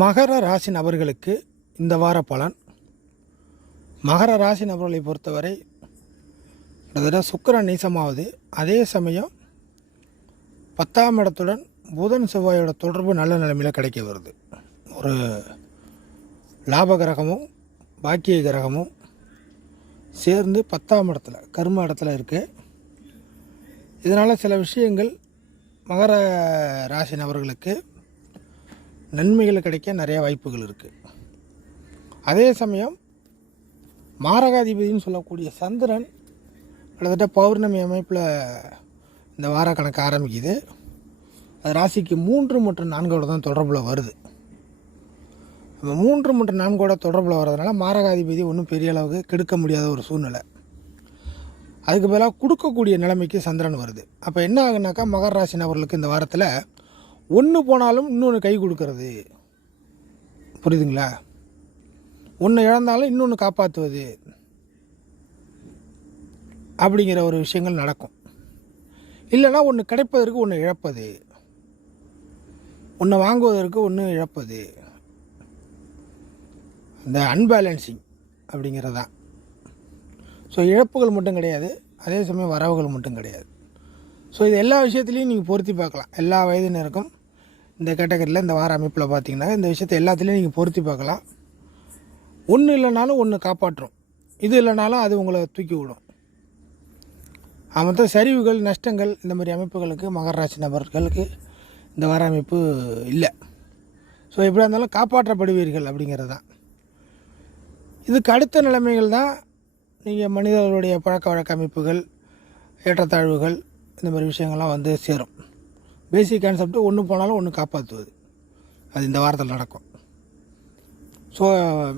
மகர ராசி நபர்களுக்கு இந்த வார பலன். மகர ராசி நபர்களை பொறுத்தவரை கிட்டத்தட்ட சுக்கிரன் நீசமாவது, அதே சமயம் 10ஆம் இடத்துடன் புதன் செவ்வாயோட தொடர்பு நல்ல நிலைமையில் கிடைக்க வருது. ஒரு லாப கிரகமும் பாக்கிய கிரகமும் சேர்ந்து 10ஆம் இடத்துல கர்ம இடத்துல இருக்குது. இதனால் சில விஷயங்கள் மகர ராசி நபர்களுக்கு நன்மைகள் கிடைக்க நிறைய வாய்ப்புகள் இருக்குது. அதே சமயம் மாரகாதிபதினு சொல்லக்கூடிய சந்திரன் கிட்டத்தட்ட பௌர்ணமி அமைப்பில் இந்த வார கணக்கு ஆரம்பிக்குது. அது ராசிக்கு 3 மற்றும் 4 தான் தொடர்பில் வருது. அந்த 3 மற்றும் 4 தொடர்பில் வர்றதுனால மாரகாதிபதி ஒன்றும் பெரிய அளவுக்கு கெடுக்க முடியாத ஒரு சூழ்நிலை. அதுக்கு பதிலாக கொடுக்கக்கூடிய நிலைமைக்கு சந்திரன் வருது. அப்போ என்ன ஆகுனாக்கா, மகர ராசி நபர்களுக்கு இந்த வாரத்தில் ஒன்று போனாலும் இன்னொன்று கை கொடுக்கறது, புரியுதுங்களா? ஒன்று இழந்தாலும் இன்னொன்று காப்பாற்றுவது அப்படிங்கிற ஒரு விஷயங்கள் நடக்கும். இல்லைன்னா ஒன்று கிடைப்பதற்கு ஒன்று இழப்பது, ஒன்று வாங்குவதற்கு ஒன்று இழப்பது, இந்த அன்பேலன்சிங் அப்படிங்கிறது தான். ஸோ இழப்புகள் மட்டும் கிடையாது, அதே சமயம் வரவுகள் மட்டும் கிடையாது. ஸோ இது எல்லா விஷயத்துலையும் நீங்கள் பொருத்தி பார்க்கலாம். எல்லா வயதினருக்கும் இந்த கேட்டகரியில் இந்த வார அமைப்பில் பார்த்தீங்கன்னா இந்த விஷயத்தை எல்லாத்துலேயும் நீங்கள் பொருத்தி பார்க்கலாம். ஒன்று இல்லைனாலும் ஒன்று காப்பாற்றும், இது இல்லைனாலும் அது உங்களை தூக்கி விடும். மொத்தம் சரிவுகள் நஷ்டங்கள் இந்த மாதிரி அமைப்புகளுக்கு மகர ராசி நபர்களுக்கு இந்த வார அமைப்பு இல்லை. ஸோ எப்படியா இருந்தாலும் காப்பாற்றப்படுவீர்கள் அப்படிங்கிறது தான். இதுக்கு அடுத்த நிலைமைகள் தான் நீங்கள் மனிதர்களுடைய பழக்க வழக்க அமைப்புகள், ஏற்றத்தாழ்வுகள், இந்த மாதிரி விஷயங்கள்லாம் வந்து சேரும். பேசிக் கான்செப்ட் ஒன்று போனாலும் ஒன்று காப்பாற்றுவது, அது இந்த வாரத்தில் நடக்கும். ஸோ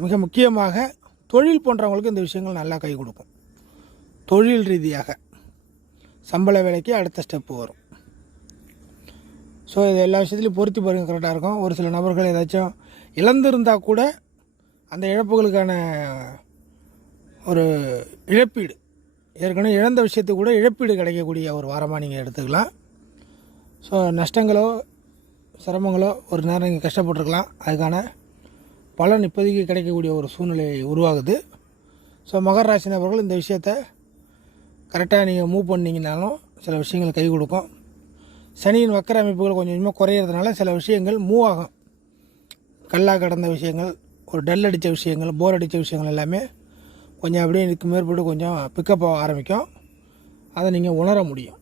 மிக முக்கியமாக தொழில் போன்றவங்களுக்கு இந்த விஷயங்கள் நல்லா கை கொடுக்கும். தொழில் ரீதியாக சம்பள வேலைக்கு அடுத்த ஸ்டெப்பு வரும். ஸோ இது எல்லா விஷயத்துலையும் பொருத்தி பாருங்கள், கரெக்டாக இருக்கும். ஒரு சில நபர்கள் ஏதாச்சும் இழந்திருந்தால் கூட அந்த இழப்புகளுக்கான ஒரு இழப்பீடு, ஏற்கனவே இழந்த விஷயத்துக்கு கூட இழப்பீடு கிடைக்கக்கூடிய ஒரு வாரமாக நீங்கள் எடுத்துக்கலாம். ஸோ நஷ்டங்களோ சிரமங்களோ ஒரு நேரம் நீங்கள் கஷ்டப்பட்டுருக்கலாம், அதுக்கான பலன் இப்போதைக்கு கிடைக்கக்கூடிய ஒரு சூழ்நிலை உருவாகுது. ஸோ மகர ராசி நபர்கள் இந்த விஷயத்தை கரெக்டாக நீங்கள் மூவ் பண்ணிங்கனாலும் சில விஷயங்கள் கை கொடுக்கும். சனியின் வக்கர அமைப்புகள் கொஞ்சம் கொஞ்சமாக குறையிறதுனால சில விஷயங்கள் மூவ் ஆகும். கல்லாக கடந்த விஷயங்கள், ஒரு டல் அடித்த விஷயங்கள், போர் அடித்த விஷயங்கள் எல்லாமே கொஞ்சம் அப்படியே இதுக்கு மேற்பட்டு கொஞ்சம் பிக்கப் ஆக ஆரம்பிக்கும். அதை நீங்கள் உணர முடியும்.